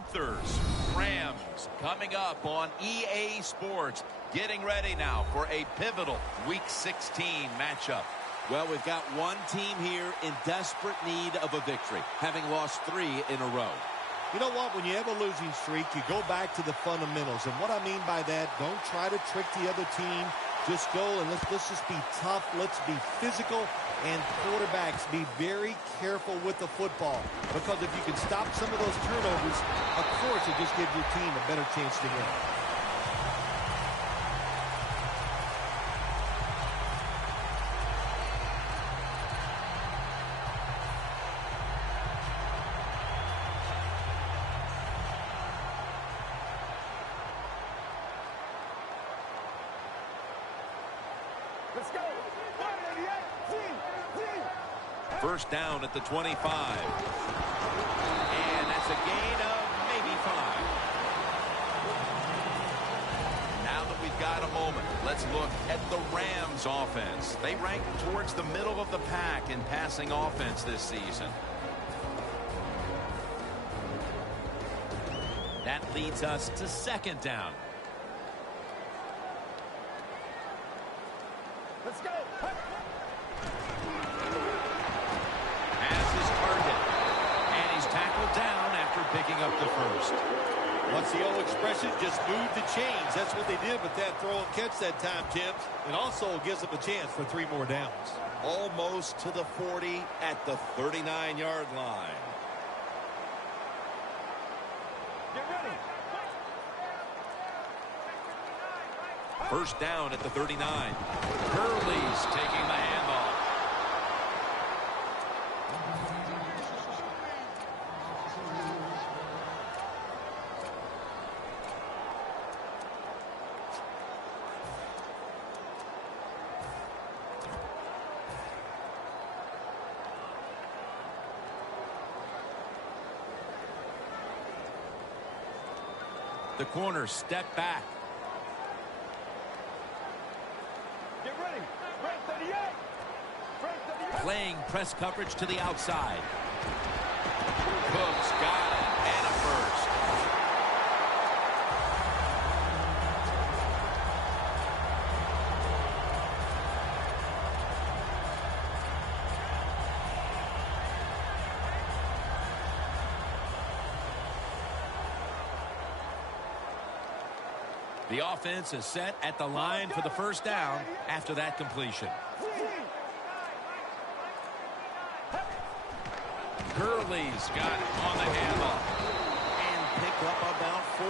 Panthers, Rams, coming up on EA Sports. Getting ready now for a pivotal Week 16 matchup. Well, we've got one team here in desperate need of a victory, having lost 3 in a row. You know what? When you have a losing streak, you go back to the fundamentals. And what I mean by that, don't try to trick the other team. Just go and let's just be tough. Let's be physical. And quarterbacks, be very careful with the football. Because if you can stop some of those turnovers, of course, it just gives your team a better chance to win. Let's go. First down at the 25. And that's a gain of maybe 5. Now that we've got a moment, let's look at the Rams offense. They rank towards the middle of the pack in passing offense this season. That leads us to second down. Let's go. Has his target. And he's tackled down after picking up the first. What's the old expression? Just move the chains. That's what they did with that throw and catch that time, Tibbs. It also gives them a chance for 3 more downs. Almost to the 40 at the 39-yard line. Get ready. First down at the 39. Hurley's taking the handoff. The corner step back. Get ready. Break 38. Break 38. Playing press coverage to the outside. Cooks got it. And a first. The offense is set at the line for the first down after that completion. Hurley's got it on the handoff. And pick up about 4.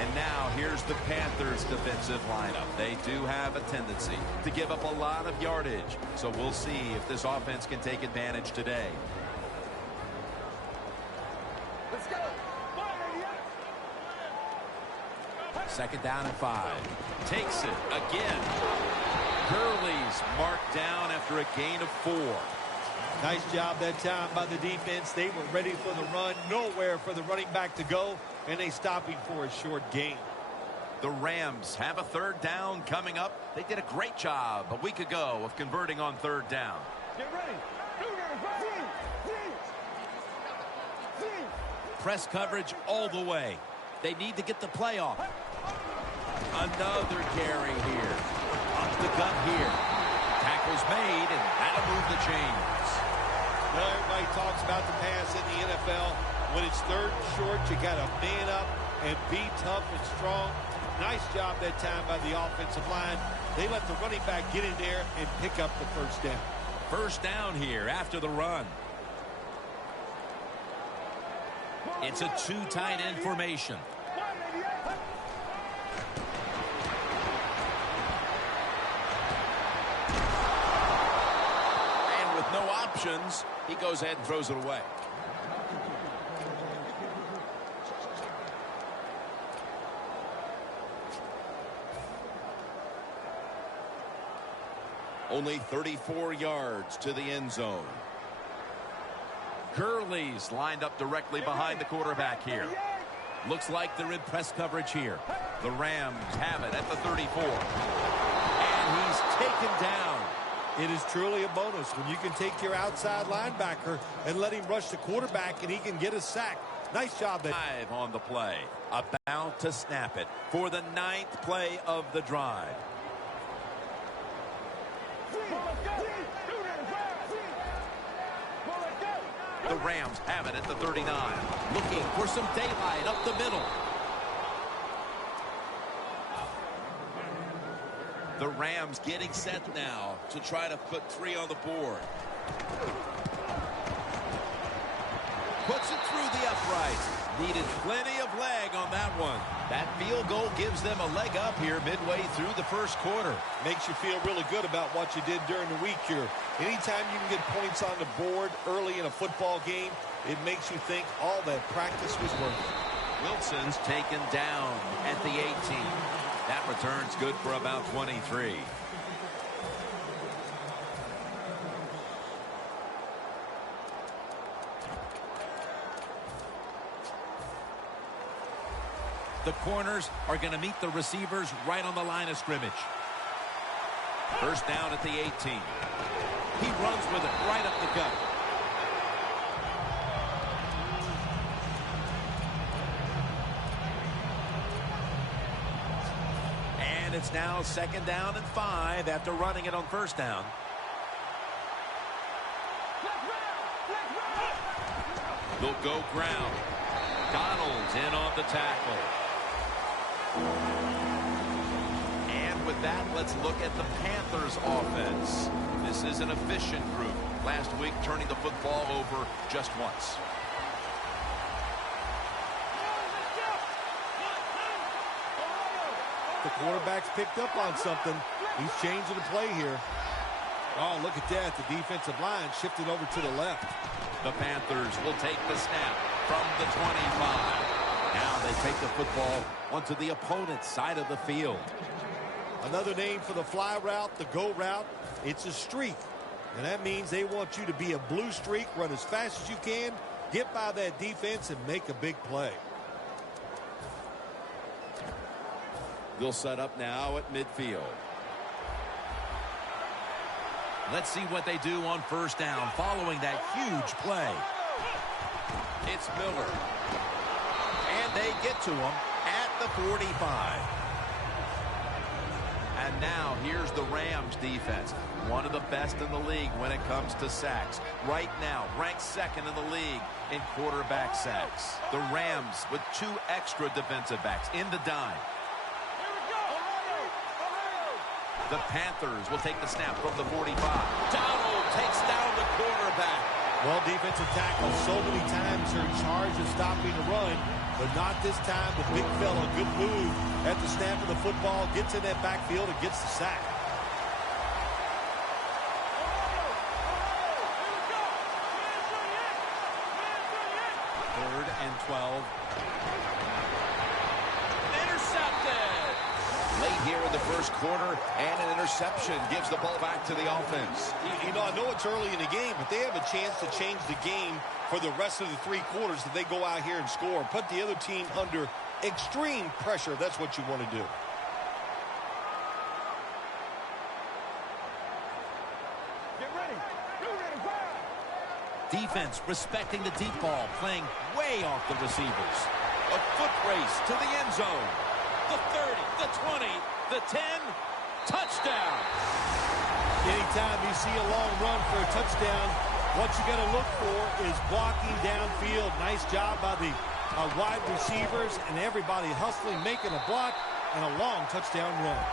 And now here's the Panthers defensive lineup. They do have a tendency to give up a lot of yardage. So we'll see if this offense can take advantage today. Let's go. Second down and 5. Takes it again. Hurley's marked down after a gain of 4. Nice job that time by the defense. They were ready for the run. Nowhere for the running back to go. And they stop him for a short gain. The Rams have a third down coming up. They did a great job a week ago of converting on third down. Get ready. Press coverage all the way. They need to get the play off. Another carry here. Up the gut here. Tackle's made, and that'll move the chains. Well, everybody talks about the pass in the NFL. When it's third and short, you got to man up and be tough and strong. Nice job that time by the offensive line. They let the running back get in there and pick up the first down. First down here after the run. It's a 2 tight end formation. And with no options, he goes ahead and throws it away. Only 34 yards to the end zone. Gurley's lined up directly behind the quarterback here. Looks like they're in press coverage here. The Rams have it at the 34. And he's taken down. It is truly a bonus when you can take your outside linebacker and let him rush the quarterback and he can get a sack. Nice job. Five on the play. About to snap it for the 9th play of the drive. The Rams have it at the 39. Looking for some daylight up the middle. The Rams getting set now to try to put 3 on the board. Puts it through the uprights. Needed plenty of leg on that one. That field goal gives them a leg up here midway through the first quarter. Makes you feel really good about what you did during the week here. Anytime you can get points on the board early in a football game, it makes you think all that practice was worth it. Wilson's taken down at the 18. That return's good for about 23. The corners are going to meet the receivers right on the line of scrimmage. First down at the 18. He runs with it right up the gut. And it's now 2nd down and 5 after running it on first down. They'll go ground. Donald's in on the tackle. And with that, let's look at the Panthers offense. This is an efficient group. Last week, turning the football over just once. The quarterback's picked up on something. He's changing the play here. Oh, look at that. The defensive line shifted over to the left. The Panthers will take the snap from the 25. Now they take the football onto the opponent's side of the field. Another name for the fly route, the go route, it's a streak. And that means they want you to be a blue streak, run as fast as you can, get by that defense, and make a big play. They'll set up now at midfield. Let's see what they do on first down following that huge play. It's Miller. And they get to him at the 45. And now here's the Rams defense. One of the best in the league when it comes to sacks. Right now, ranked 2nd in the league in quarterback sacks. The Rams with 2 extra defensive backs in the dime. The Panthers will take the snap from the 45. Donald takes down the quarterback. Well, defensive tackles so many times are in charge of stopping the run, but not this time. The big fella, good move at the snap of the football, gets in that backfield and gets the sack. Third and 12. Late here in the first quarter, and an interception gives the ball back to the offense. You know, I know it's early in the game, but they have a chance to change the game for the rest of the 3 quarters if they go out here and score. Put the other team under extreme pressure. That's what you want to do. Get ready. Defense respecting the deep ball, playing way off the receivers. A foot race to the end zone. The 30, the 20, the 10, touchdown. Anytime you see a long run for a touchdown, what you got to look for is blocking downfield. Nice job by the wide receivers and everybody hustling, making a block, and a long touchdown run.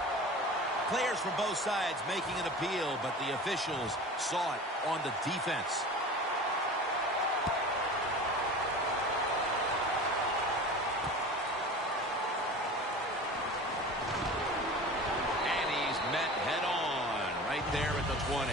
Players from both sides making an appeal, but the officials saw it on the defense. There at the 20.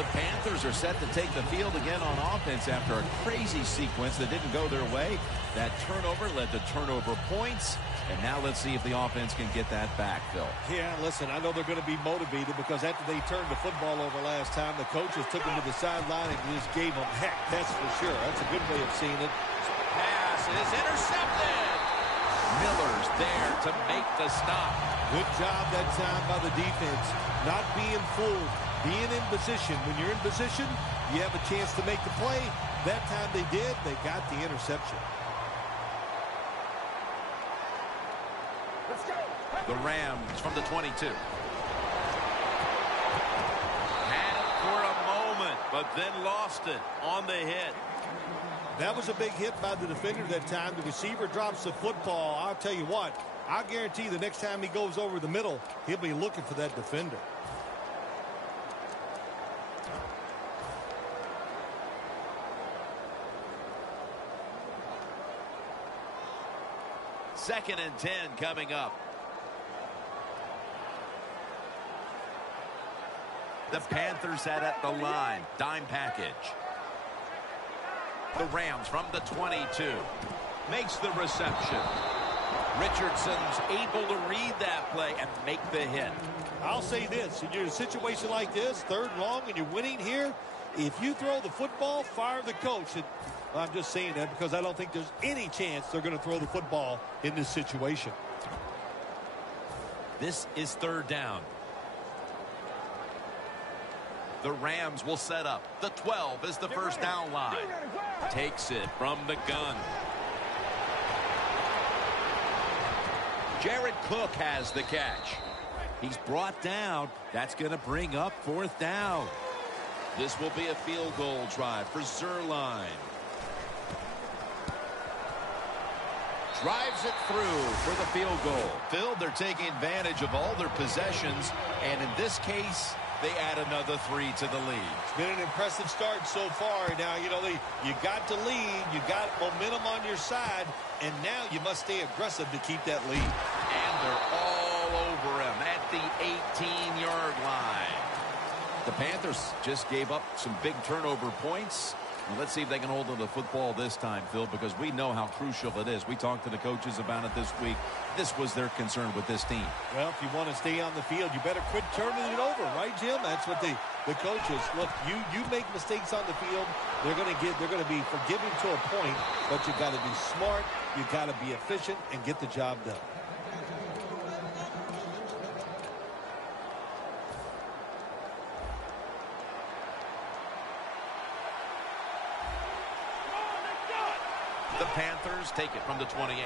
The Panthers are set to take the field again on offense after a crazy sequence that didn't go their way. That turnover led to turnover points. And now let's see if the offense can get that back, Phil. Yeah, listen, I know they're going to be motivated because after they turned the football over last time, the coaches took them to the sideline and just gave them heck. That's for sure. That's a good way of seeing it. Pass is intercepted. Miller's there to make the stop. Good job that time by the defense. Not being fooled, being in position. When you're in position, you have a chance to make the play. That time they did. They got the interception. Let's go. The Rams from the 22. Had it for a moment, but then lost it on the hit. That was a big hit by the defender that time. The receiver drops the football. I'll tell you what, I'll guarantee the next time he goes over the middle, he'll be looking for that defender. Second and 10 coming up. The Panthers at the line. Dime package. The Rams from the 22. Makes the reception. Richardson's able to read that play and make the hit. I'll say this. If you're in a situation like this, 3rd and long, and you're winning here, if you throw the football, fire the coach. And I'm just saying that because I don't think there's any chance they're going to throw the football in this situation. This is 3rd down. The Rams will set up. The 12 is the first down line. Takes it from the gun. Jared Cook has the catch. He's brought down. That's going to bring up 4th down. This will be a field goal try for Zerline. Drives it through for the field goal. Phil, they're taking advantage of all their possessions, and in this case, they add another 3 to the lead. It's been an impressive start so far. Now, you know, you got to lead. You got momentum on your side, and now you must stay aggressive to keep that lead. And they're all over him at the 18-yard line. The Panthers just gave up some big turnover points. And let's see if they can hold on to the football this time, Phil, because we know how crucial it is. We talked to the coaches about it this week. This was their concern with this team. Well, if you want to stay on the field, you better quit turning it over, right, Jim? That's what the coaches look. You make mistakes on the field, they're going to be forgiving to a point, but you got to be smart, you got to be efficient, and get the job done. The Panthers take it from the 28.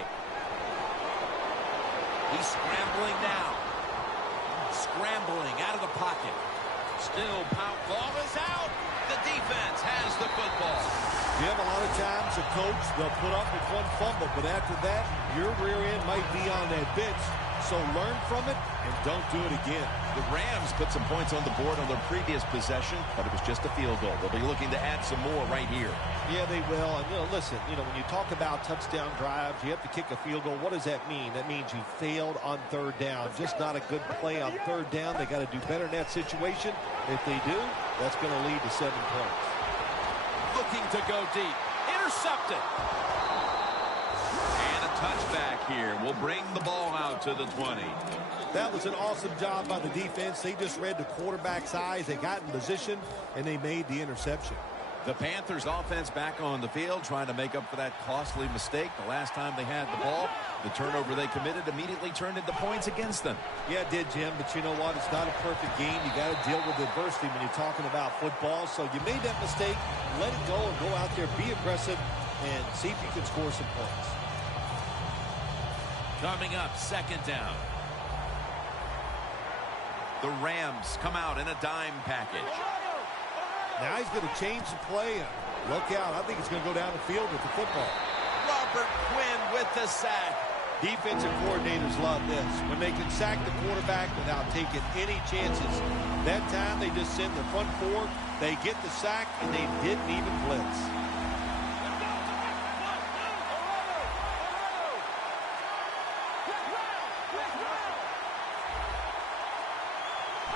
He's scrambling now. Scrambling out of the pocket. Still, ball is out. The defense has the football. Jim, a lot of times a coach, they'll put up with one fumble, but after that, your rear end might be on that bench. So learn from it and don't do it again. The Rams put some points on the board on their previous possession, but it was just a field goal. They'll be looking to add some more right here. Yeah, they will. And, listen, when you talk about touchdown drives, you have to kick a field goal. What does that mean? That means you failed on 3rd down. Just not a good play on 3rd down. They got to do better in that situation. If they do, that's going to lead to 7 points. Looking to go deep. Intercepted. And a touchback here will bring the ball out to the 20. That was an awesome job by the defense. They just read the quarterback's eyes. They got in position, and they made the interception. The Panthers offense back on the field trying to make up for that costly mistake. The last time they had the ball, the turnover they committed immediately turned into points against them. Yeah, it did, Jim, but you know what? It's not a perfect game. You got to deal with adversity when you're talking about football. So you made that mistake, let it go, and go out there, be aggressive, and see if you can score some points. Coming up, 2nd down. The Rams come out in a dime package. Now he's going to change the play, and look out. I think he's going to go down the field with the football. Robert Quinn with the sack. Defensive coordinators love this. When they can sack the quarterback without taking any chances. That time they just send the front 4. They get the sack, and they didn't even blitz.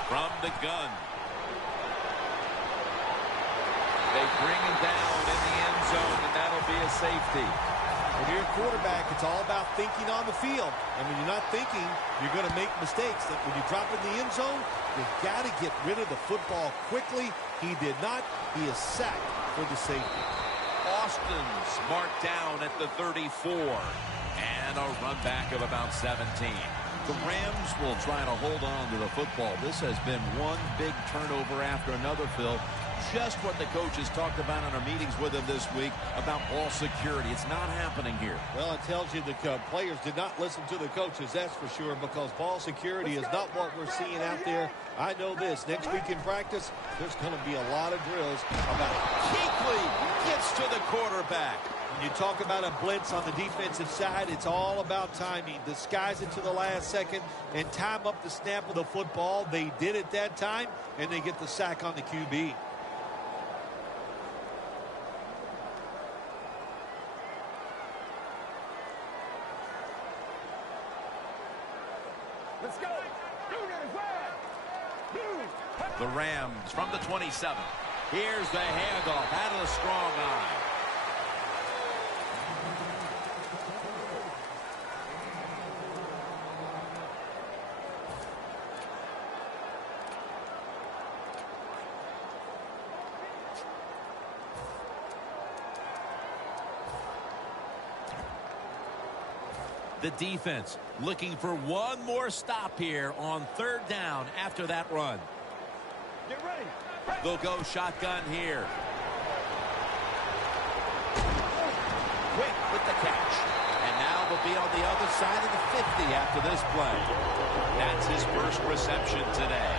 From the gun. They bring him down in the end zone, and that'll be a safety. When you're a quarterback, it's all about thinking on the field. And when you're not thinking, you're going to make mistakes. That when you drop in the end zone, you've got to get rid of the football quickly. He did not. He is sacked for the safety. Austin's marked down at the 34. And a run back of about 17. The Rams will try to hold on to the football. This has been one big turnover after another, Phil. Just what the coaches talked about in our meetings with him this week about ball security. It's not happening here. Well, it tells you the players did not listen to the coaches, that's for sure, because ball security is not what we're seeing out there. I know this. Next week in practice, there's going to be a lot of drills about it. Kuechly gets to the quarterback. When you talk about a blitz on the defensive side, it's all about timing. Disguise it to the last second and time up the snap of the football. They did it that time, and they get the sack on the QB. Let's go. The Rams from the 27. Here's the handoff out of the strong eye. The defense looking for one more stop here on third down after that run. Get ready. They'll go shotgun here. Quick with the catch. And now they'll be on the other side of the 50 after this play. That's his first reception today.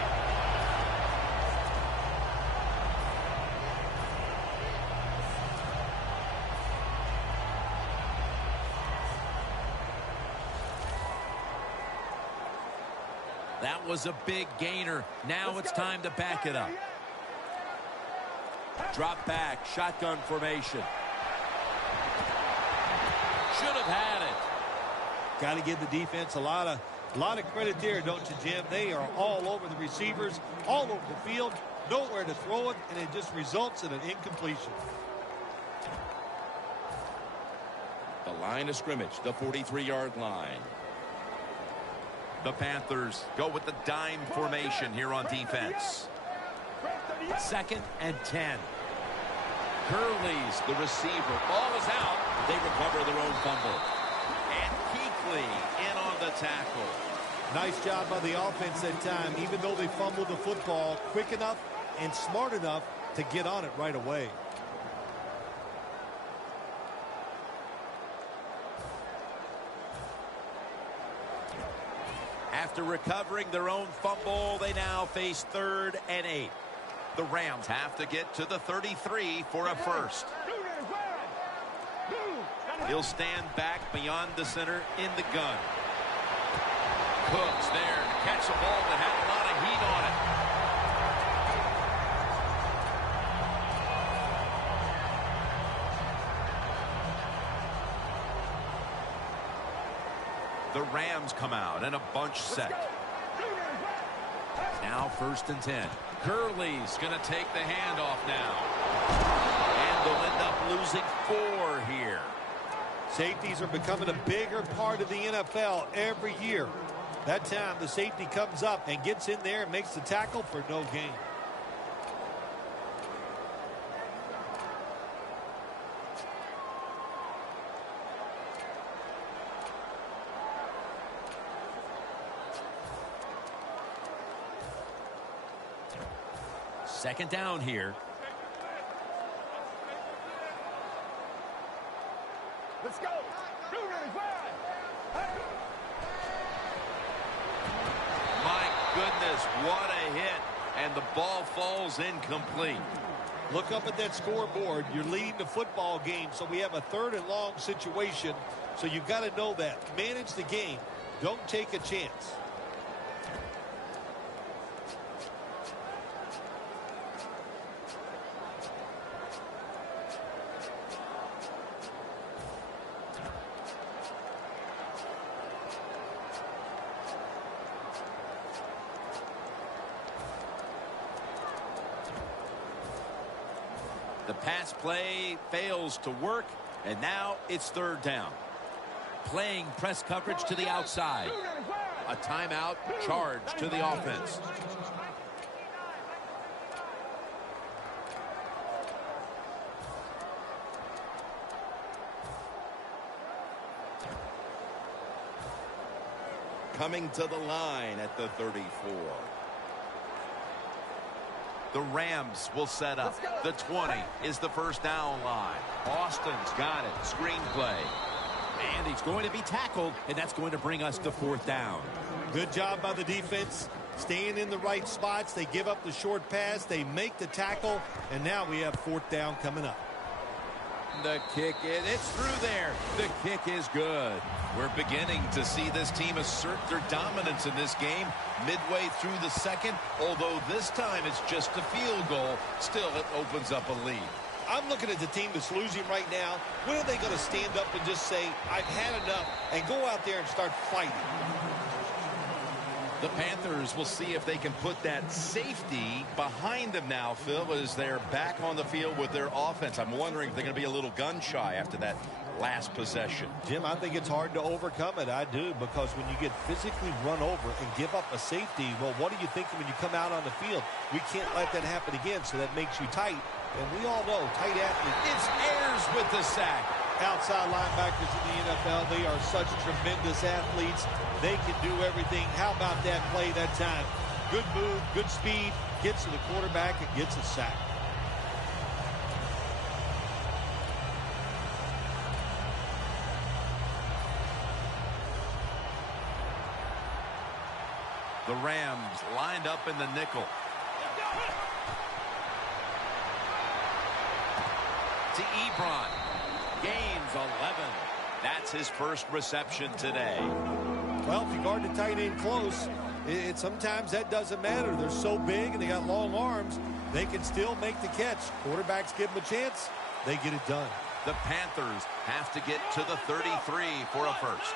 That was a big gainer. Now it's time to back it up. Drop back, shotgun formation. Should have had it. Got to give the defense a lot of credit there, don't you, Jim? They are all over the receivers, all over the field, nowhere to throw it, and it just results in an incompletion. The line of scrimmage, the 43-yard line. The Panthers go with the dime formation here on defense. 2nd and 10. Gurley's the receiver. Ball is out. They recover their own fumble. And Kuechly in on the tackle. Nice job by the offense that time, even though they fumbled the football quick enough and smart enough to get on it right away. After recovering their own fumble, they now face 3rd and 8. The Rams have to get to the 33 for a first. He'll stand back beyond the center in the gun. Cooks there to catch a ball that had a lot of heat on it. The Rams come out in a bunch set. Now 1st and 10. Gurley's going to take the handoff now. And they'll end up losing 4 here. Safeties are becoming a bigger part of the NFL every year. That time the safety comes up and gets in there and makes the tackle for no gain. Second down here. Let's go. My goodness, what a hit. And the ball falls incomplete. Look up at that scoreboard. You're leading the football game, so we have a 3rd and long situation. So you've got to know that. Manage the game. Don't take a chance. The pass play fails to work, and now it's 3rd down. Playing press coverage to the outside. A timeout charge to the offense. coming to the line at the 34. The Rams will set up. The 20 is the first down line. Austin's got it. Screenplay. And he's going to be tackled, and that's going to bring us to fourth down. Good job by the defense. Staying in the right spots. They give up the short pass. They make the tackle. And now we have fourth down coming up. The kick, it's through there. The kick is good. We're beginning to see this team assert their dominance in this game midway through the second. Although this time it's just a field goal. Still, it opens up a lead. I'm looking at the team that's losing right now. When are they going to stand up and just say, I've had enough, and go out there and start fighting? The Panthers will see if they can put that safety behind them now, Phil, as they're back on the field with their offense. I'm wondering if they're going to be a little gun shy after that last possession. Jim, I think it's hard to overcome it. I do, because when you get physically run over and give up a safety, well, what are you thinking when you come out on the field? We can't let that happen again, so that makes you tight. And we all know, tight athletes. It's Ayers with the sack. Outside linebackers in the NFL, they are such tremendous athletes. They can do everything. How about that play that time? Good move, good speed, gets to the quarterback and gets a sack. The Rams lined up in the nickel. To Ebron. Gains 11. That's his first reception today. Well, if you guard the tight end close, sometimes that doesn't matter. They're so big and they got long arms, they can still make the catch. Quarterbacks give them a chance. They get it done. The Panthers have to get to the 33 for a first.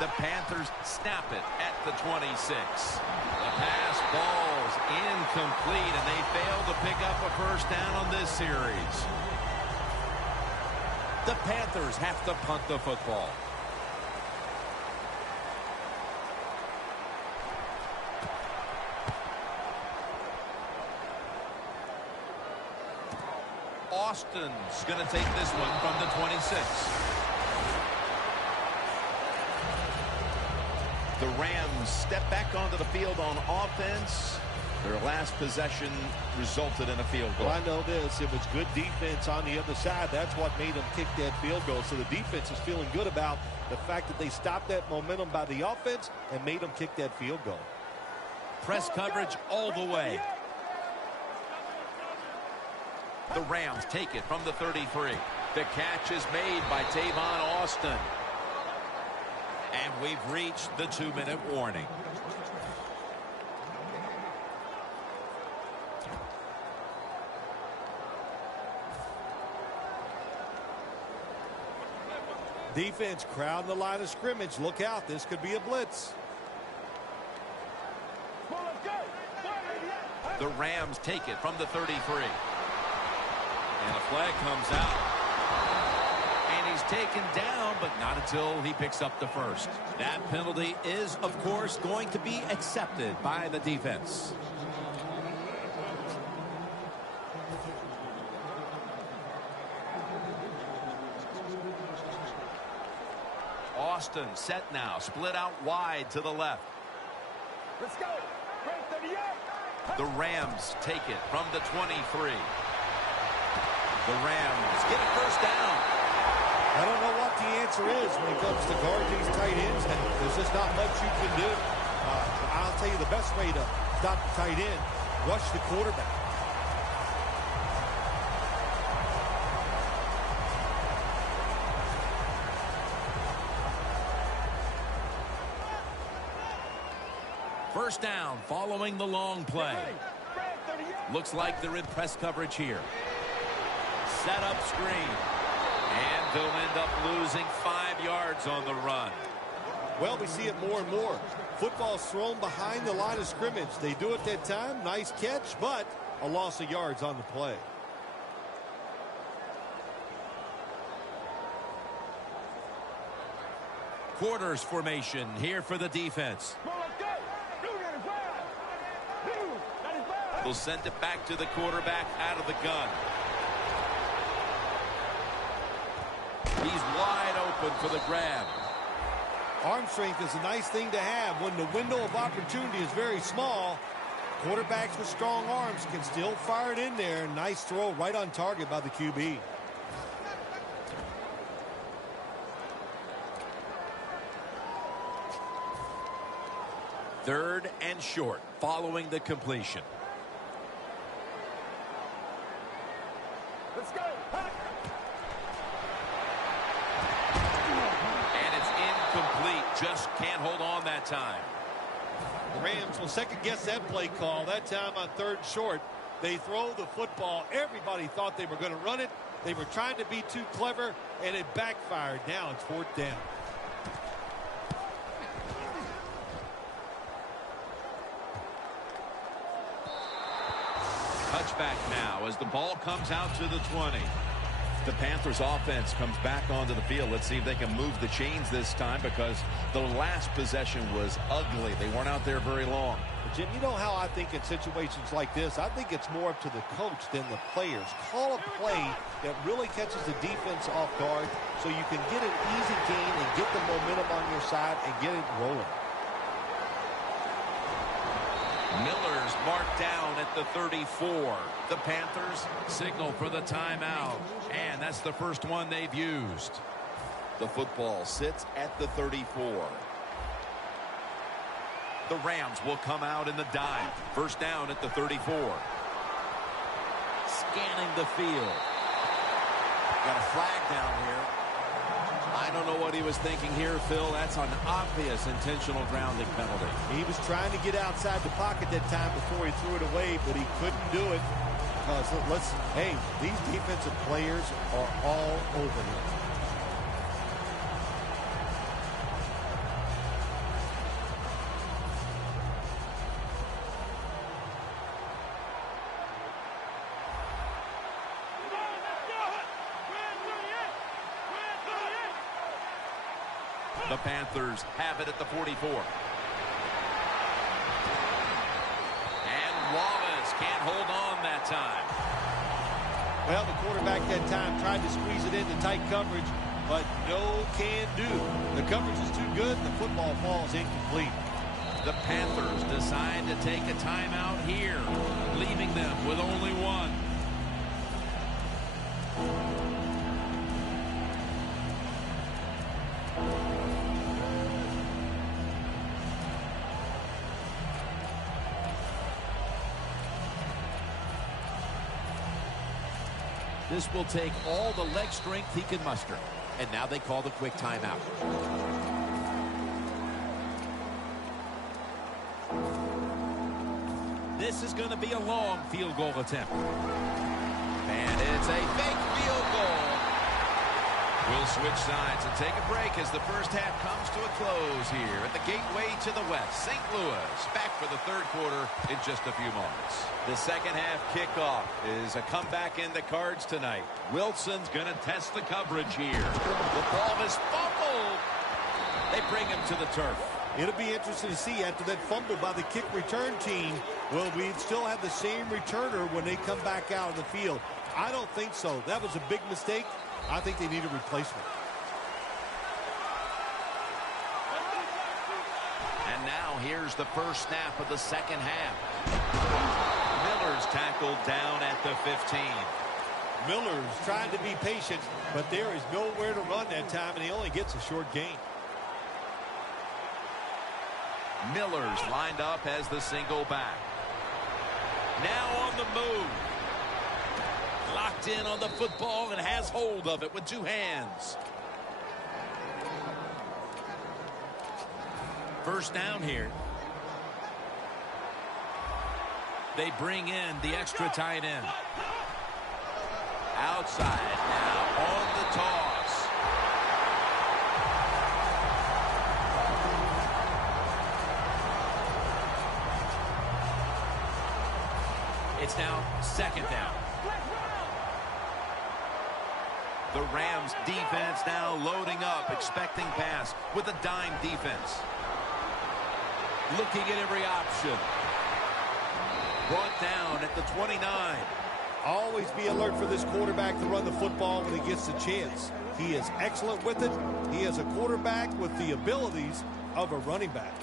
The Panthers snap it at the 26. The pass ball's incomplete, and they fail to pick up a first down on this series. The Panthers have to punt the football. Austin's going to take this one from the 26. The Rams step back onto the field on offense. Their last possession resulted in a field goal. Well, I know this. It was good defense on the other side. That's what made them kick that field goal. So the defense is feeling good about the fact that they stopped that momentum by the offense and made them kick that field goal. Press coverage all the way. The Rams take it from the 33. The catch is made by Tavon Austin. And we've reached the 2-minute warning. Defense crowding the line of scrimmage. Look out. This could be a blitz. The Rams take it from the 33. And a flag comes out. And he's taken down, but not until he picks up the first. That penalty is, of course, going to be accepted by the defense. Austin set now, split out wide to the left. Let's go. The Rams take it from the 23. The Rams get a first down. I don't know what the answer is when it comes to guarding these tight ends. There's just not much you can do. I'll tell you the best way to stop the tight end, rush the quarterback. First down following the long play. Looks like they're in press coverage here. Set up screen. And they'll end up losing 5 yards on the run. Well, we see it more and more. Football's thrown behind the line of scrimmage. They do it that time. Nice catch, but a loss of yards on the play. Quarters formation here for the defense. They'll send it back to the quarterback out of the gun. He's wide open for the grab. Arm strength is a nice thing to have when the window of opportunity is very small. Quarterbacks with strong arms can still fire it in there. Nice throw right on target by the QB. Third and short following the completion. Let's go. And it's incomplete. Just can't hold on that time. The Rams will second guess that play call. That time on third and short, they throw the football. Everybody thought they were going to run it. They were trying to be too clever, and it backfired. Now it's fourth down. Touchback now as the ball comes out to the 20. The Panthers offense comes back onto the field. Let's see if they can move the chains this time, because the last possession was ugly. They weren't out there very long. Jim, you know how I think in situations like this, I think it's more up to the coach than the players. Call a play that really catches the defense off guard so you can get an easy gain and get the momentum on your side and get it rolling. Miller's marked down at the 34. The Panthers signal for the timeout, and that's the first one they've used. The football sits at the 34. The Rams will come out in the dive. First down at the 34. Scanning the field. Got a flag down here. I don't know what he was thinking here, Phil. That's an obvious intentional grounding penalty. He was trying to get outside the pocket that time before he threw it away, but he couldn't do it. Because hey, these defensive players are all over him. The Panthers have it at the 44. And Wallace can't hold on that time. Well, the quarterback that time tried to squeeze it into tight coverage, but no can do. The coverage is too good, and the football falls incomplete. The Panthers decide to take a timeout here, leaving them with only one. This will take all the leg strength he can muster. And now they call the quick timeout. This is going to be a long field goal attempt. And it's a fake field goal. We'll switch sides and take a break as the first half comes to a close here at the gateway to the west. St. Louis back for the third quarter in just a few moments. The second half kickoff is a comeback in the cards tonight. Wilson's going to test the coverage here. The ball is fumbled. They bring him to the turf. It'll be interesting to see after that fumble by the kick return team, will we still have the same returner when they come back out of the field? I don't think so. That was a big mistake. I think they need a replacement. And now here's the first snap of the second half. Miller's tackled down at the 15. Miller's trying to be patient, but there is nowhere to run that time, and he only gets a short gain. Miller's lined up as the single back. Now on the move. Locked in on the football and has hold of it with two hands. First down here. They bring in the extra tight end. Outside now on the toss. It's now second down. The Rams defense now loading up, expecting pass with a dime defense. Looking at every option. Brought down at the 29. Always be alert for this quarterback to run the football when he gets the chance. He is excellent with it. He is a quarterback with the abilities of a running back.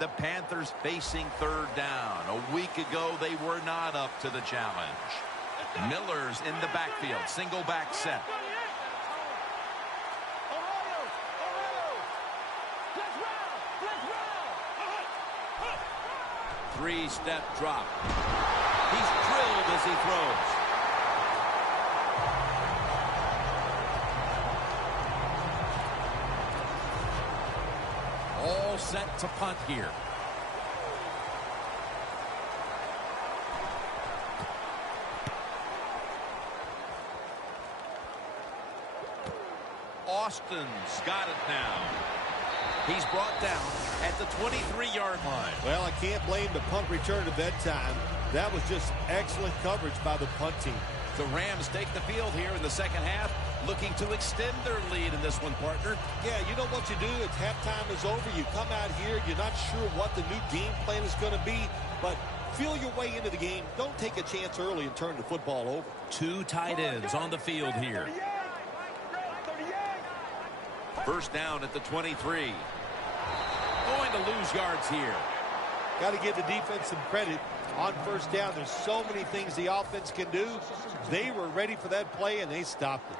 The Panthers facing third down. A week ago, they were not up to the challenge. Miller's in the backfield. Single back set. Three-step drop. He's drilled as he throws. All set to punt here. Austin's got it now. He's brought down at the 23-yard line. Well, I can't blame the punt return at that time. That was just excellent coverage by the punt team. The Rams take the field here in the second half, looking to extend their lead in this one, partner. Yeah, you know what you do? It's halftime is over. You come out here. You're not sure what the new game plan is going to be, but feel your way into the game. Don't take a chance early and turn the football over. Two tight ends on the field here. First down at the 23. Going to lose yards here. Got to give the defense some credit on first down. There's so many things the offense can do. They were ready for that play, and they stopped it.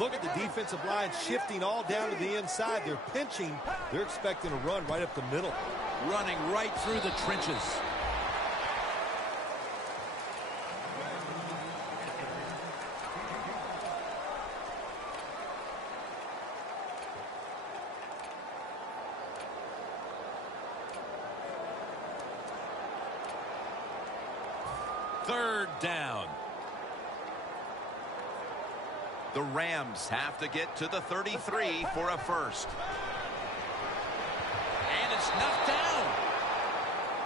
Look at the defensive line shifting all down to the inside. They're pinching. They're expecting a run right up the middle. Running right through the trenches. Third down. The Rams have to get to the 33 for a first. And it's knocked down.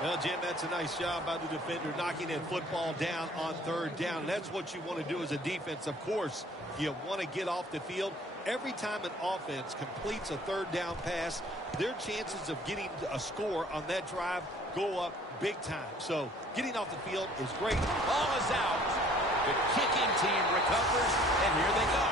Well, Jim, that's a nice job by the defender knocking that football down on third down. That's what you want to do as a defense. Of course, you want to get off the field. Every time an offense completes a third down pass, their chances of getting a score on that drive go up big time. So getting off the field is great. Ball is out. The kicking team recovers, and here they go.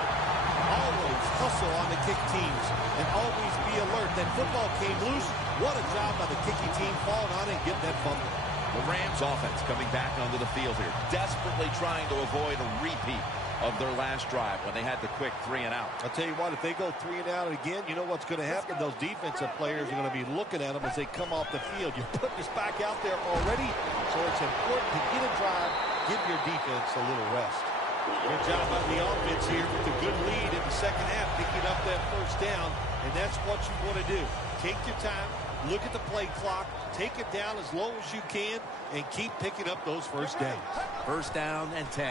Always hustle on the kick teams and always be alert. That football came loose. What a job by the kicking team falling on it and getting that fumble. The Rams offense coming back onto the field here, desperately trying to avoid a repeat of their last drive when they had the quick 3 and out. I'll tell you what, if they go 3 and out again, you know what's going to happen? Those defensive players are going to be looking at them as they come off the field. You're putting this back out there already, so it's important to get a drive, give your defense a little rest. Good job by the offense here with a good lead in the second half, picking up that first down, and that's what you want to do. Take your time, look at the play clock, take it down as low as you can, and keep picking up those first downs. First down and 10.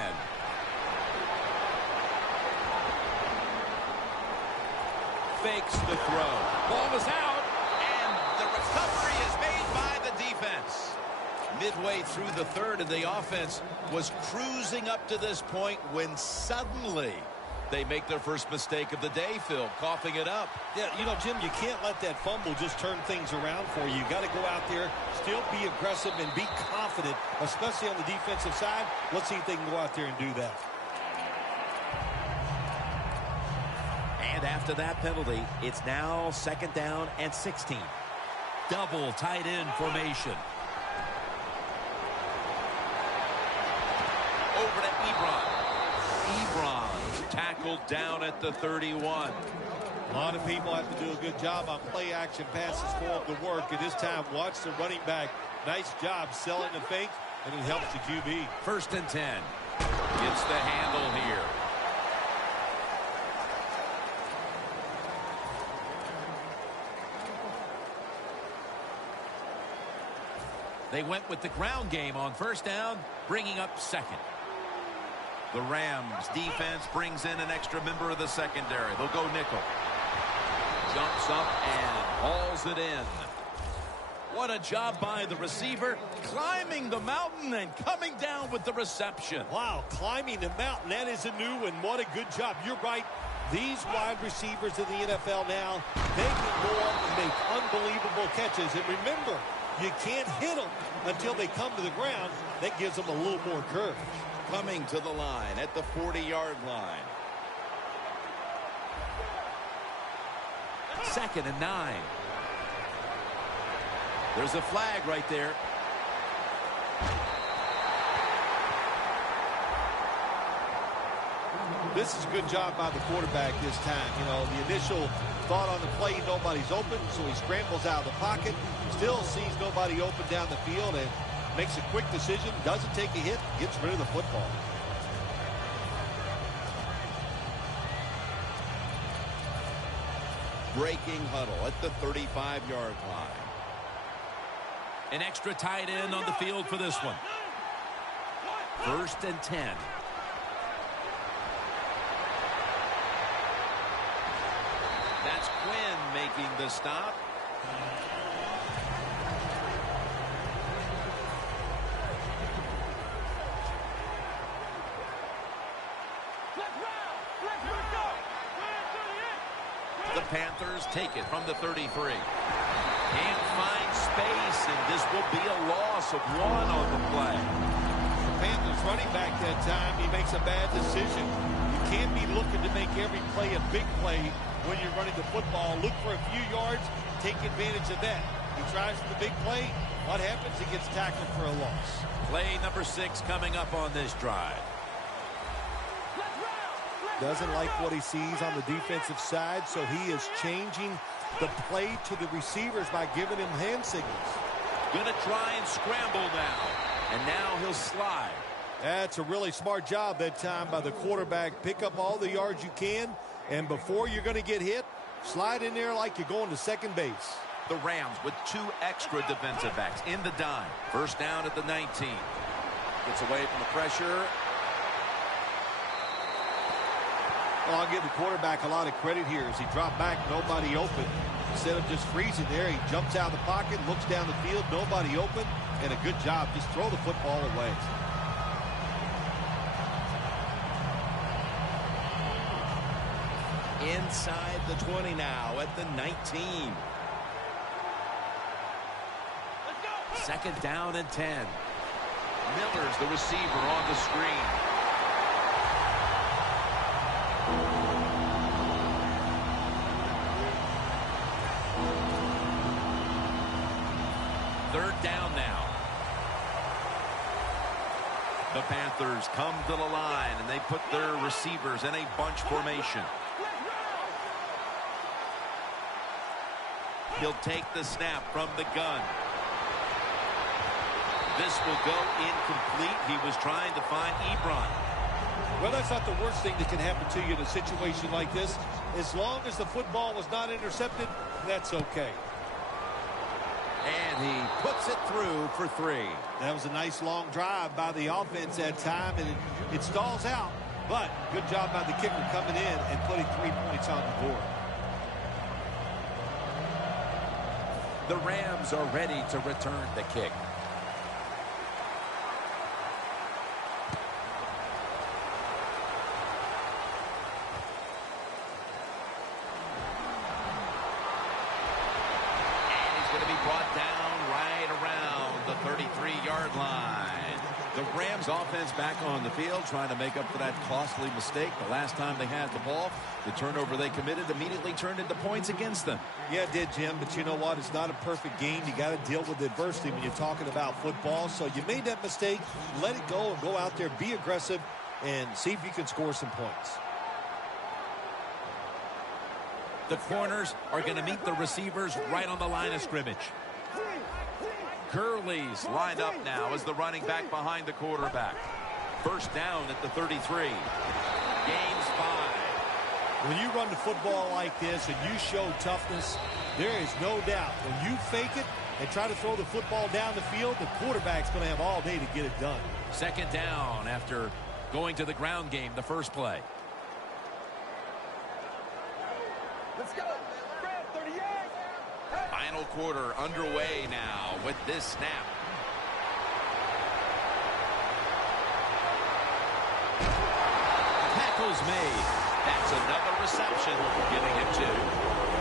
Fakes the throw. Ball is out, And the recovery is made by the defense. midway through the third, and the offense was cruising up to this point when suddenly they make their first mistake of the day, Phil, coughing it up. Yeah, you know, Jim, you can't let that fumble just turn things around for you. You got to go out there, still be aggressive and be confident, especially on the defensive side. Let's see if they can go out there and do that. And after that penalty, it's now second down and 16. Double tight end formation. Over to Ebron. Ebron tackled down at the 31. A lot of people have to do a good job on play action passes for them to work. And this time, watch the running back. Nice job selling the fake, and it helps the QB. First and 10. Gets the handle here. They went with the ground game on first down, bringing up second. The Rams defense brings in an extra member of the secondary. They'll go nickel. Jumps up and hauls it in. What a job by the receiver, climbing the mountain and coming down with the reception. Wow, climbing the mountain. That is a new one. What a good job. You're right. These wide receivers in the NFL now, they can go up and make unbelievable catches. And remember, you can't hit them until they come to the ground. That gives them a little more courage. Coming to the line at the 40-yard line. 2nd and 9. There's a flag right there. This is a good job by the quarterback this time. You know, the initial thought on the play, nobody's open, so he scrambles out of the pocket, still sees nobody open down the field, and makes a quick decision, doesn't take a hit, gets rid of the football. Breaking huddle at the 35-yard line. An extra tight end on the field for this one. 1st and 10. That's Quinn making the stop. The Panthers take it from the 33. Can't find space, and this will be a loss of 1 on the play. The Panthers running back that time, he makes a bad decision. You can't be looking to make every play a big play when you're running the football. Look for a few yards, take advantage of that. He tries for the big play. What happens? He gets tackled for a loss. Play number 6 coming up on this drive. Doesn't like what he sees on the defensive side, so he is changing the play to the receivers by giving him hand signals. Gonna try and scramble now, and now he'll slide. That's a really smart job that time by the quarterback. Pick up all the yards you can, and before you're going to get hit, slide in there like you're going to second base. The Rams with 2 extra defensive backs in the dime. 1st down at the 19. Gets away from the pressure. Well, I'll give the quarterback a lot of credit here. As he dropped back, nobody open. Instead of just freezing there, he jumps out of the pocket, looks down the field, nobody open, and a good job. Just throw the football away. Inside the 20 now at the 19. 2nd down and 10. Miller's the receiver on the screen. Third down now. The Panthers come to the line, and they put their receivers in a bunch formation. He'll take the snap from the gun. This will go incomplete. He was trying to find Ebron. Well, that's not the worst thing that can happen to you in a situation like this. As long as the football was not intercepted, that's okay. And he puts it through for 3. That was a nice long drive by the offense that time, and it stalls out. But good job by the kicker coming in and putting 3 points on the board. The Rams are ready to return the kick. Brought down right around the 33-yard line. The Rams offense back on the field trying to make up for that costly mistake. The last time they had the ball, the turnover they committed immediately turned into points against them. Yeah, it did, Jim, but you know what? It's not a perfect game. You got to deal with adversity when you're talking about football. So you made that mistake, let it go, and go out there, be aggressive, and see if you can score some points. The corners are going to meet the receivers right on the line of scrimmage. Curley's lined up now as the running back behind the quarterback. 1st down at the 33. Gains 5. When you run the football like this and you show toughness, there is no doubt when you fake it and try to throw the football down the field, the quarterback's going to have all day to get it done. 2nd down after going to the ground game the first play. Let's go. 38. Final quarter underway now with this snap. Tackles made. That's another reception, giving him 2.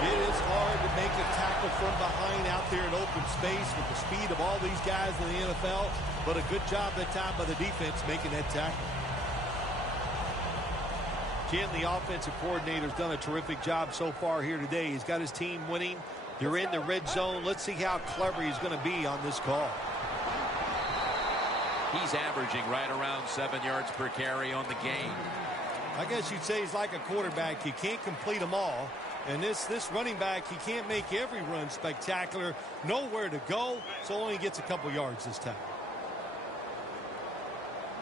It is hard to make a tackle from behind out there in open space with the speed of all these guys in the NFL, but a good job that time by the defense making that tackle. Ken, the offensive coordinator's done a terrific job so far here today. He's got his team winning. They're in the red zone. Let's see how clever he's going to be on this call. He's averaging right around 7 yards per carry on the game. I guess you'd say he's like a quarterback. You can't complete them all. And this running back, he can't make every run spectacular. Nowhere to go, so only gets a couple yards this time.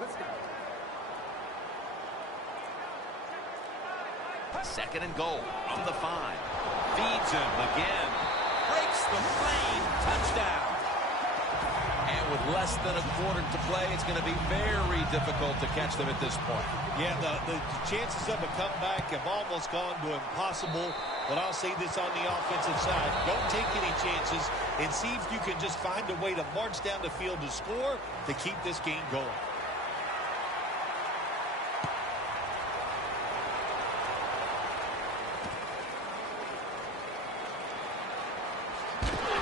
Let's go. 2nd and goal from the 5. Feeds him again. Breaks the plane. Touchdown. And with less than a quarter to play, it's going to be very difficult to catch them at this point. Yeah, the chances of a comeback have almost gone to impossible. But I'll say this on the offensive side. Don't take any chances and see if you can just find a way to march down the field to score to keep this game going.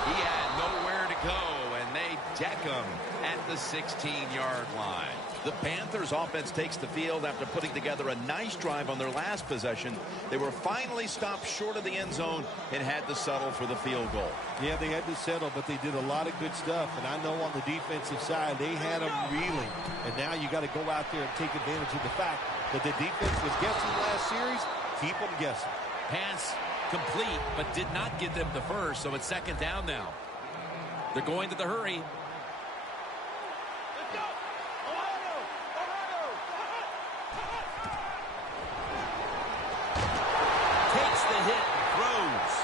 He had nowhere to go, and they deck him at the 16-yard line. The Panthers offense takes the field after putting together a nice drive on their last possession. They were finally stopped short of the end zone and had to settle for the field goal. Yeah, they had to settle, but they did a lot of good stuff. And I know on the defensive side, they had them reeling. And now you got to go out there and take advantage of the fact that the defense was guessing last series. Keep them guessing. Pass complete, but did not get them to first, so it's 2nd down now. They're going to the hurry. Takes the hit, throws.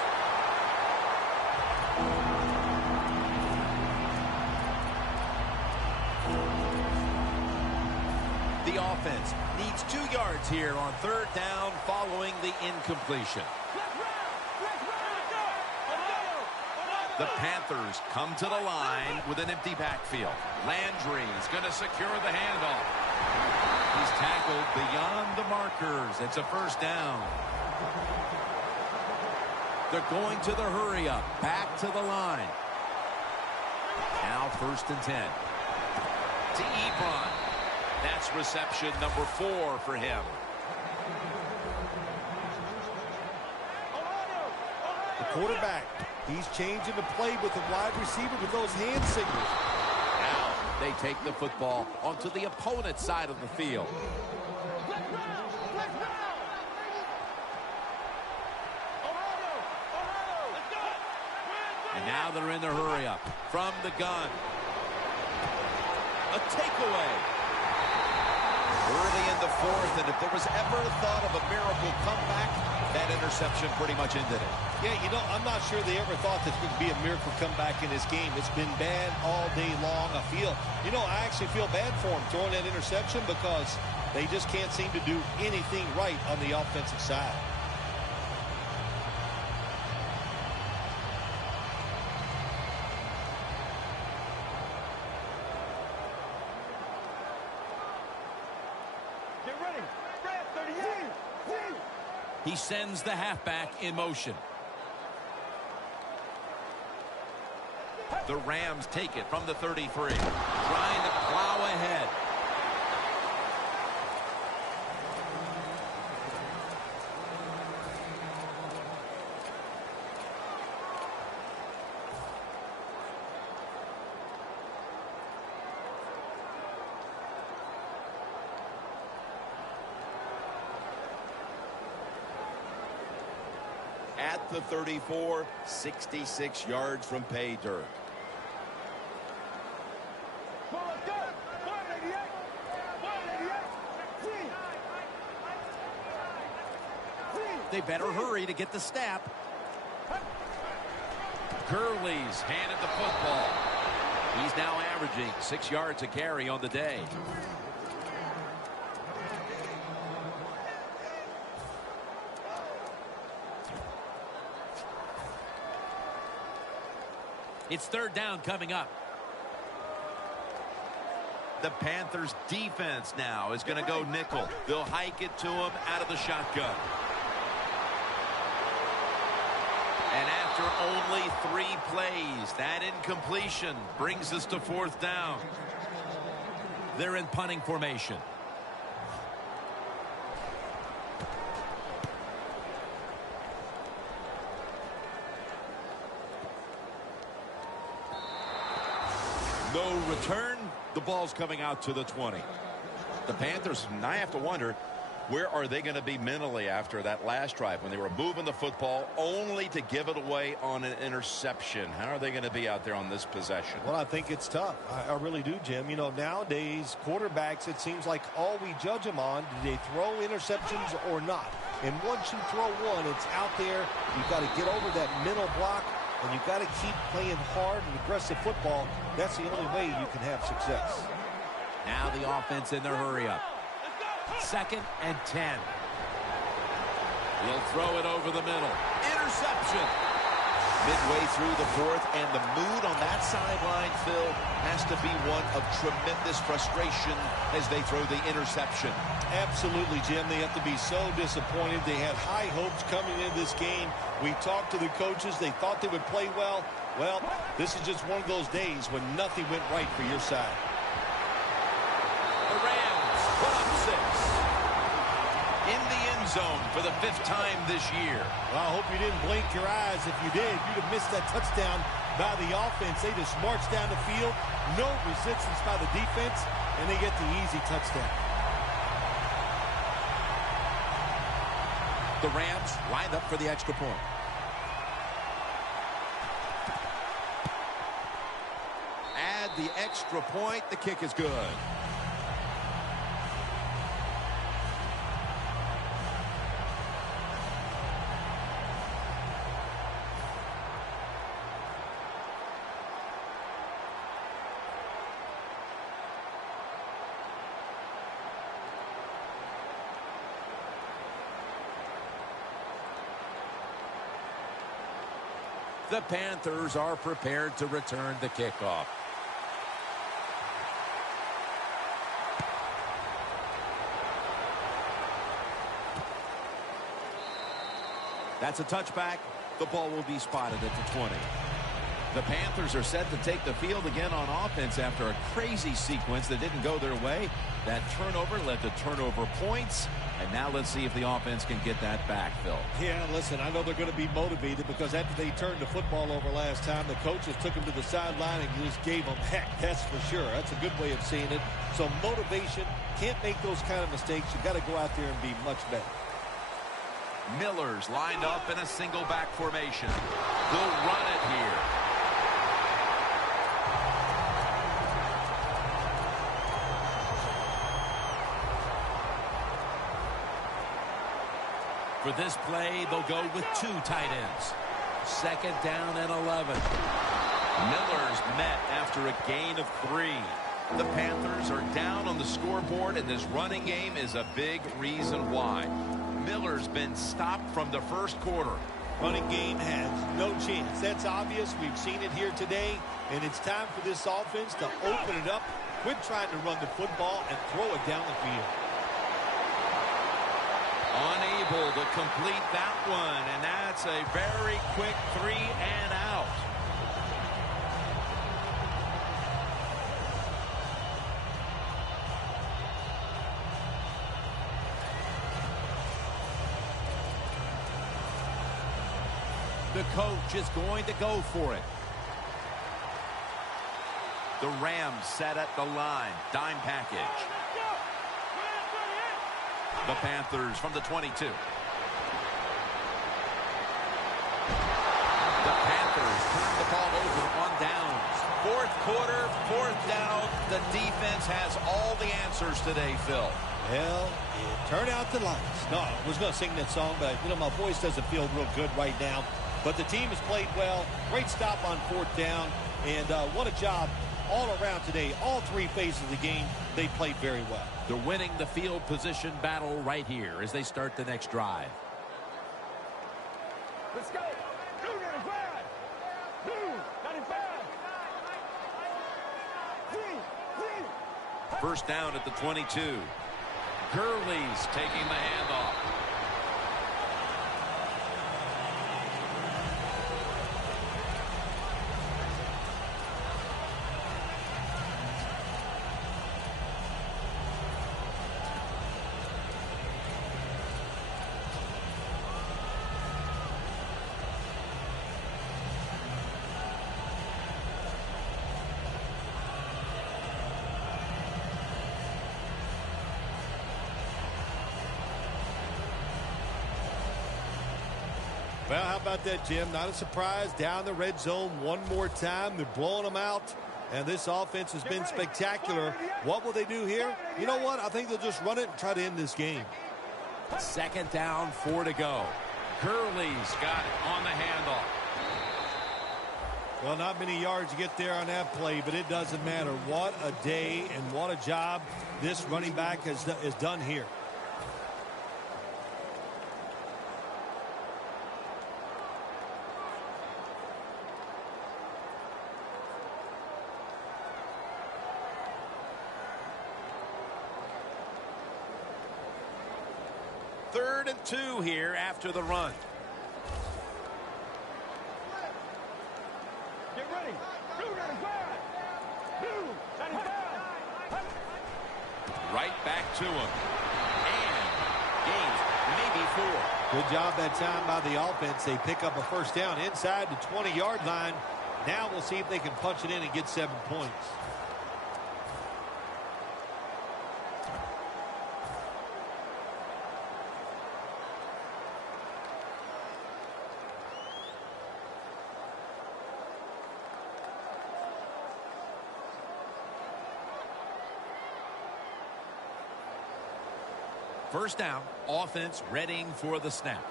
The offense needs 2 yards here on 3rd down following the incompletion. The Panthers come to the line with an empty backfield. Landry's going to secure the handoff. He's tackled beyond the markers. It's a 1st down. They're going to the hurry up. Back to the line. Now 1st and 10. To Ebron. That's reception number 4 for him. The quarterback, he's changing the play with the wide receiver with those hand signals. Now they take the football onto the opponent's side of the field. And now they're in the hurry up from the gun. A takeaway. Early in the 4th, and if there was ever a thought of a miracle comeback, that interception pretty much ended it. Yeah, you know, I'm not sure they ever thought this would be a miracle comeback in this game. It's been bad all day long. I actually feel bad for them throwing that interception because they just can't seem to do anything right on the offensive side. Get ready. Brad, 38. He sends the halfback in motion. The Rams take it from the 33. Trying to plow ahead. At the 34, 66 yards from pay dirt. Well, let's go. 188. 188. They better hurry to get the snap. Gurley's handed the football. He's now averaging 6 yards a carry on the day. It's 3rd down coming up. The Panthers defense now is going to go nickel. They'll hike it to him out of the shotgun. And after only 3 plays, that incompletion brings us to 4th down. They're in punting formation. No return. The ball's coming out to the 20. The Panthers, and I have to wonder, where are they going to be mentally after that last drive when they were moving the football only to give it away on an interception? How are they going to be out there on this possession? Well, I think it's tough. I really do, Jim. You know, nowadays, quarterbacks, it seems like all we judge them on, do they throw interceptions or not? And once you throw one, it's out there. You've got to get over that mental block, and you've got to keep playing hard and aggressive football. That's the only way you can have success. Now the offense in their hurry-up. 2nd and 10. He'll throw it over the middle. Interception. Midway through the 4th, and the mood on that sideline, Phil, has to be one of tremendous frustration as they throw the interception. Absolutely, Jim. They have to be so disappointed. They had high hopes coming into this game. We talked to the coaches. They thought they would play well. Well, this is just one of those days when nothing went right for your side. The Rams put up 6. In the end zone for the 5th time this year. Well, I hope you didn't blink your eyes. If you did, you'd have missed that touchdown by the offense. They just marched down the field. No resistance by the defense, and they get the easy touchdown. The Rams lined up for the extra point. Add the extra point. The kick is good. The Panthers are prepared to return the kickoff. That's a touchback. The ball will be spotted at the 20. The Panthers are set to take the field again on offense after a crazy sequence that didn't go their way. That turnover led to turnover points. And now let's see if the offense can get that back, Phil. Yeah, listen, I know they're going to be motivated because after they turned the football over last time, the coaches took them to the sideline and just gave them heck. That's for sure. That's a good way of seeing it. So motivation, can't make those kind of mistakes. You've got to go out there and be much better. Miller's lined up in a single back formation. They'll run it here. For this play, they'll go with 2 tight ends. 2nd down and 11. Miller's met after a gain of 3. The Panthers are down on the scoreboard, and this running game is a big reason why. Miller's been stopped from the first quarter. Running game has no chance. That's obvious. We've seen it here today, and it's time for this offense to open it up, quit trying to run the football, and throw it down the field. Unable to complete that one, and that's a very quick 3 and out. The coach is going to go for it. The Rams set at the line. Dime package. The Panthers from the 22. The Panthers turn the ball over on downs. 4th quarter, 4th down. The defense has all the answers today, Phil. Well, it turned out the lights. No, I was going to sing that song, but, you know, my voice doesn't feel real good right now. But the team has played well. Great stop on 4th down. And what a job all around today. All 3 phases of the game, they played very well. They're winning the field position battle right here as they start the next drive. Let's go. 295. 295. 3. First down at the 22. Gurley's taking the handoff. Well, how about that, Jim? Not a surprise. Down the red zone one more time. They're blowing them out. And this offense has been spectacular. What will they do here? You know what? I think they'll just run it and try to end this game. Second down, 4 to go. Gurley's got it on the handoff. Well, not many yards to get there on that play, but it doesn't matter. What a day and what a job this running back has done here. Third and 2 here after the run. Get ready. 295. Right back to him. And gains maybe 4. Good job that time by the offense. They pick up a first down inside the 20-yard line. Now we'll see if they can punch it in and get 7 points. First down, offense readying for the snap.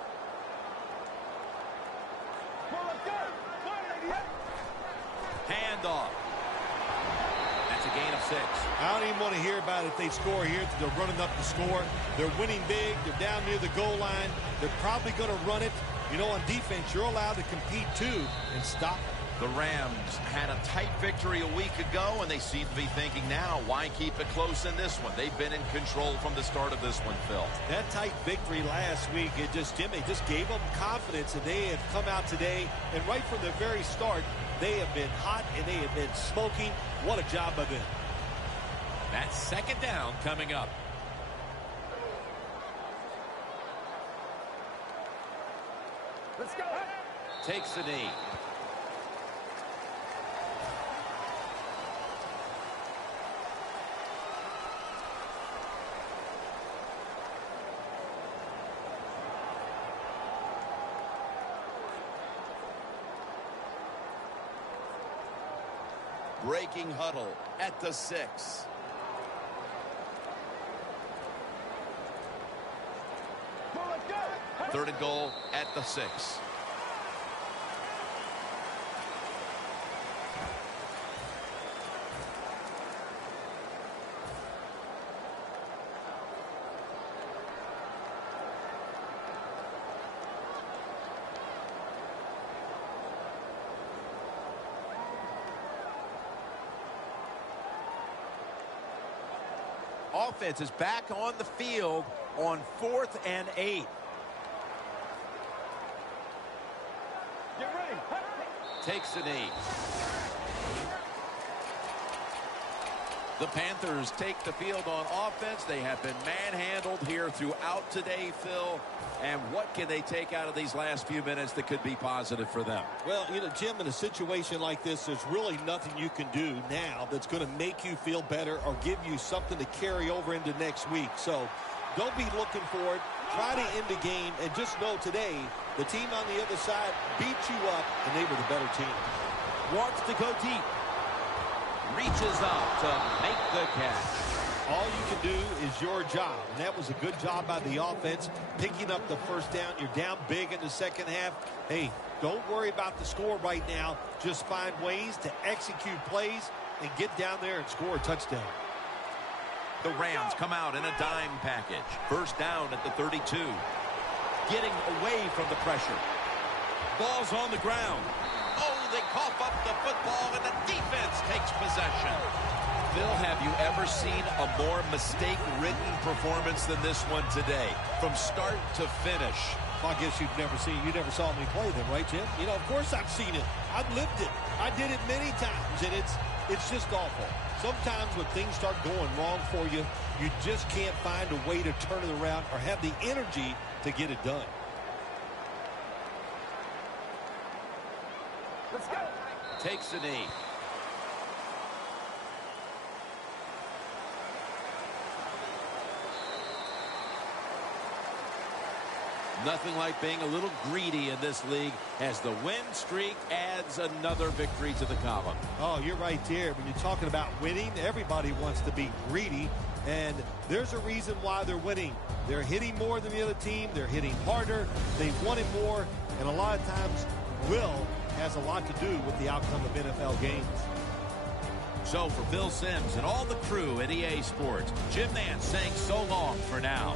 Handoff. That's a gain of 6. I don't even want to hear about it if they score here. They're running up the score. They're winning big. They're down near the goal line. They're probably going to run it. You know, on defense, you're allowed to compete too and stop it. The Rams had a tight victory a week ago, and they seem to be thinking now, why keep it close in this one? They've been in control from the start of this one, Phil. That tight victory last week, it just gave them confidence, and they have come out today, and right from the very start, they have been hot, and they have been smoking. What a job by them. That's second down coming up. Let's go. Takes the knee. Breaking huddle at the 6. Third and goal at the 6. Offense is back on the field on 4th and 8. Get ready. Takes the knee. The Panthers take the field on offense. They have been manhandled here throughout today, Phil. And what can they take out of these last few minutes that could be positive for them? Well, you know, Jim, in a situation like this, there's really nothing you can do now that's going to make you feel better or give you something to carry over into next week. So don't be looking for it. Try to end the game, and just know today the team on the other side beat you up, and they were the better team. Wants to go deep. Reaches up to make the catch. All you can do is your job, and that was a good job by the offense, picking up the first down. You're down big in the second half. Hey, don't worry about the score right now. Just find ways to execute plays and get down there and score a touchdown. The Rams come out in a dime package. First down at the 32. Getting away from the pressure. Ball's on the ground. Oh, They cough up the football, and the defense takes possession. Phil, have you ever seen a more mistake-ridden performance than this one today? From start to finish. I guess you never saw me play them, right, Jim? You know, of course I've seen it. I've lived it. I did it many times, and it's just awful. Sometimes when things start going wrong for you, you just can't find a way to turn it around or have the energy to get it done. Let's go. Takes a knee. Nothing like being a little greedy in this league as the win streak adds another victory to the column. Oh, you're right there. When you're talking about winning, everybody wants to be greedy, and there's a reason why they're winning. They're hitting more than the other team. They're hitting harder. They want it more, and a lot of times will has a lot to do with the outcome of NFL games. So for Bill Sims and all the crew at EA Sports, Jim Nance saying so long for now.